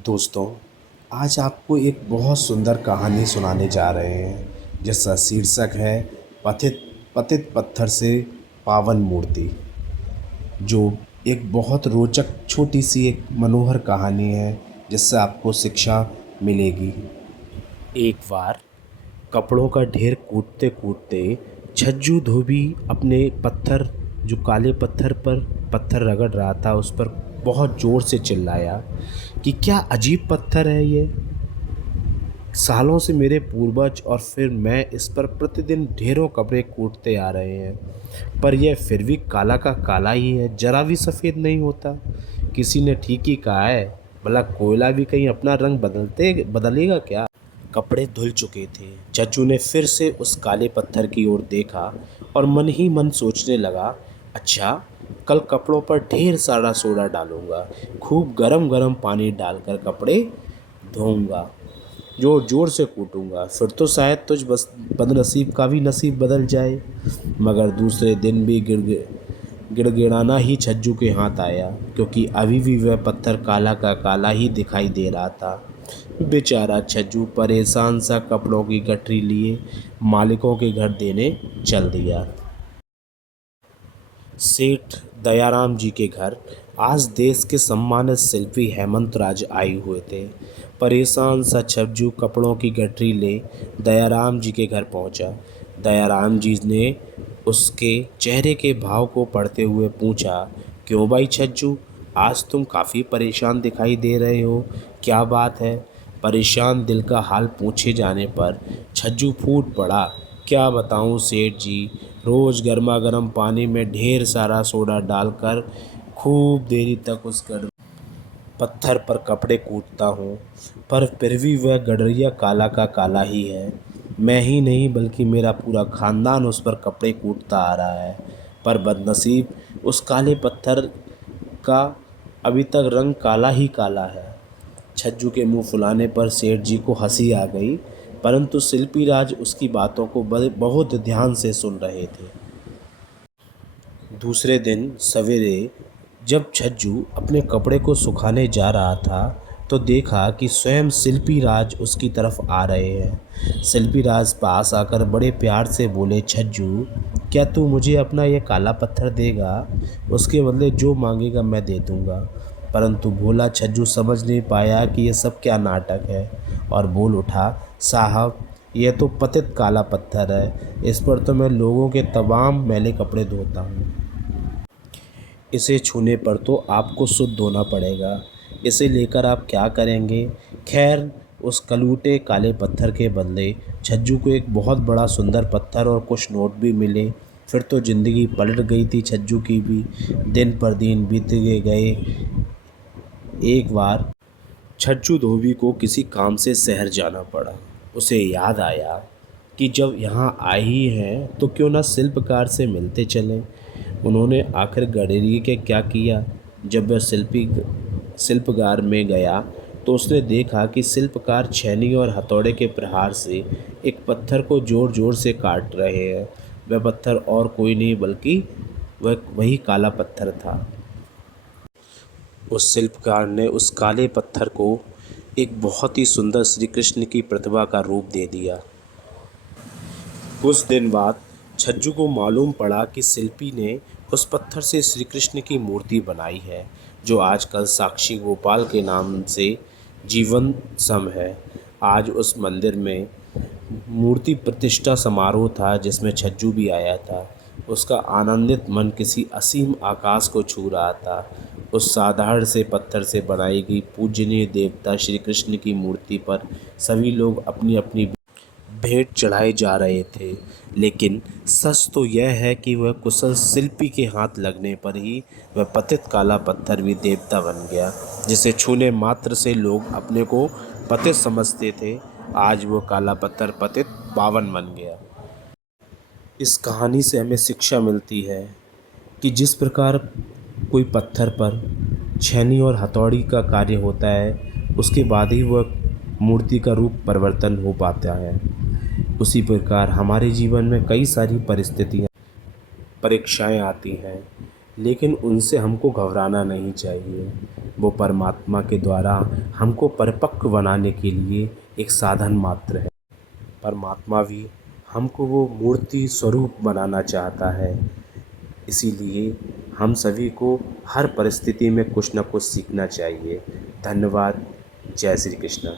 दोस्तों, आज आपको एक बहुत सुंदर कहानी सुनाने जा रहे हैं जिसका शीर्षक है पतित पतित पत्थर से पावन मूर्ति। जो एक बहुत रोचक छोटी सी एक मनोहर कहानी है जिससे आपको शिक्षा मिलेगी। एक बार कपड़ों का ढेर कूटते कूटते छज्जू धोबी अपने पत्थर, जो काले पत्थर पर पत्थर रगड़ रहा था, उस पर बहुत ज़ोर से चिल्लाया कि क्या अजीब पत्थर है ये। सालों से मेरे पूर्वज और फिर मैं इस पर प्रतिदिन ढेरों कपड़े कूटते आ रहे हैं, पर यह फिर भी काला का काला ही है, जरा भी सफ़ेद नहीं होता। किसी ने ठीक ही कहा है, भला कोयला भी कहीं अपना रंग बदलेगा क्या। कपड़े धुल चुके थे। चच्चू ने फिर से उस काले पत्थर की ओर देखा और मन ही मन सोचने लगा, अच्छा, कल कपड़ों पर ढेर सारा सोडा डालूंगा, खूब गरम गरम पानी डालकर कपड़े धोऊंगा, जोर जोर से कूटूंगा, फिर तो शायद तुझ बस बदनसीब का भी नसीब बदल जाए। मगर दूसरे दिन भी गिड़गिड़ाना ही छज्जू के हाथ आया, क्योंकि अभी भी वह पत्थर काला का काला ही दिखाई दे रहा था। बेचारा छज्जू परेशान सा कपड़ों की गठरी लिए मालिकों के घर देने चल दिया। सेठ दयाराम जी के घर आज देश के सम्मानित शिल्पी हेमंत राज आए हुए थे। परेशान सा छज्जू कपड़ों की गठरी ले दयाराम जी के घर पहुंचा। दयाराम जी ने उसके चेहरे के भाव को पढ़ते हुए पूछा, क्यों भाई छज्जू, आज तुम काफ़ी परेशान दिखाई दे रहे हो, क्या बात है। परेशान दिल का हाल पूछे जाने पर छज्जू फूट पड़ा, क्या बताऊं सेठ जी, रोज़ गर्मा गर्म पानी में ढेर सारा सोडा डालकर खूब देरी तक उस पत्थर पर कपड़े कूटता हूँ, पर फिर भी वह गडरिया काला का काला ही है। मैं ही नहीं बल्कि मेरा पूरा खानदान उस पर कपड़े कूटता आ रहा है, पर बदनसीब उस काले पत्थर का अभी तक रंग काला ही काला है। छज्जू के मुंह फुलाने पर सेठ जी को हंसी आ गई, परंतु शिल्पी राज उसकी बातों को बहुत ध्यान से सुन रहे थे। दूसरे दिन सवेरे जब छज्जू अपने कपड़े को सुखाने जा रहा था, तो देखा कि स्वयं शिल्पी राज उसकी तरफ आ रहे हैं। शिल्पी राज पास आकर बड़े प्यार से बोले, छज्जू, क्या तू मुझे अपना यह काला पत्थर देगा? उसके बदले जो मांगेगा मैं दे दूंगा। परंतु भोला छज्जू समझ नहीं पाया कि यह सब क्या नाटक है और बोल उठा, साहब, यह तो पतित काला पत्थर है, इस पर तो मैं लोगों के तमाम मैले कपड़े धोता हूँ। इसे छूने पर तो आपको शुद्ध होना पड़ेगा। इसे लेकर आप क्या करेंगे? खैर, उस कलूटे काले पत्थर के बदले छज्जू को एक बहुत बड़ा सुंदर पत्थर और कुछ नोट भी मिले। फिर तो ज़िंदगी पलट गई थी छज्जू की भी। दिन पर दिन बीतते गए। एक बार छज्जू धोबी को किसी काम से शहर जाना पड़ा। उसे याद आया कि जब यहाँ आए ही हैं तो क्यों ना शिल्पकार से मिलते चलें। उन्होंने आखिर गडरिये के क्या किया। जब वह शिल्पकार में गया तो उसने देखा कि शिल्पकार छेनी और हथौड़े के प्रहार से एक पत्थर को जोर जोर से काट रहे हैं। वह पत्थर और कोई नहीं बल्कि वही काला पत्थर था। उस शिल्पकार ने उस काले पत्थर को एक बहुत ही सुंदर श्री कृष्ण की प्रतिमा का रूप दे दिया। कुछ दिन बाद छज्जू को मालूम पड़ा कि शिल्पी ने उस पत्थर से श्री कृष्ण की मूर्ति बनाई है, जो आजकल साक्षी गोपाल के नाम से जीवन सम है। आज उस मंदिर में मूर्ति प्रतिष्ठा समारोह था, जिसमें छज्जू भी आया था। उसका आनंदित मन किसी असीम आकाश को छू रहा था। उस साधारण से पत्थर से बनाई गई पूजनीय देवता श्री कृष्ण की मूर्ति पर सभी लोग अपनी अपनी भेंट चढ़ाए जा रहे थे। लेकिन सच तो यह है कि वह कुशल शिल्पी के हाथ लगने पर ही वह पतित काला पत्थर भी देवता बन गया, जिसे छूने मात्र से लोग अपने को पतित समझते थे। आज वो काला पत्थर पतित पावन बन गया। इस कहानी से हमें शिक्षा मिलती है कि जिस प्रकार कोई पत्थर पर छेनी और हथौड़ी का कार्य होता है, उसके बाद ही वह मूर्ति का रूप परिवर्तन हो पाता है। उसी प्रकार हमारे जीवन में कई सारी परिस्थितियाँ, परीक्षाएं आती हैं, लेकिन उनसे हमको घबराना नहीं चाहिए। वो परमात्मा के द्वारा हमको परिपक्व बनाने के लिए एक साधन मात्र है। परमात्मा भी हमको वो मूर्ति स्वरूप बनाना चाहता है। इसीलिए हम सभी को हर परिस्थिति में कुछ न कुछ सीखना चाहिए। धन्यवाद। जय श्री कृष्ण।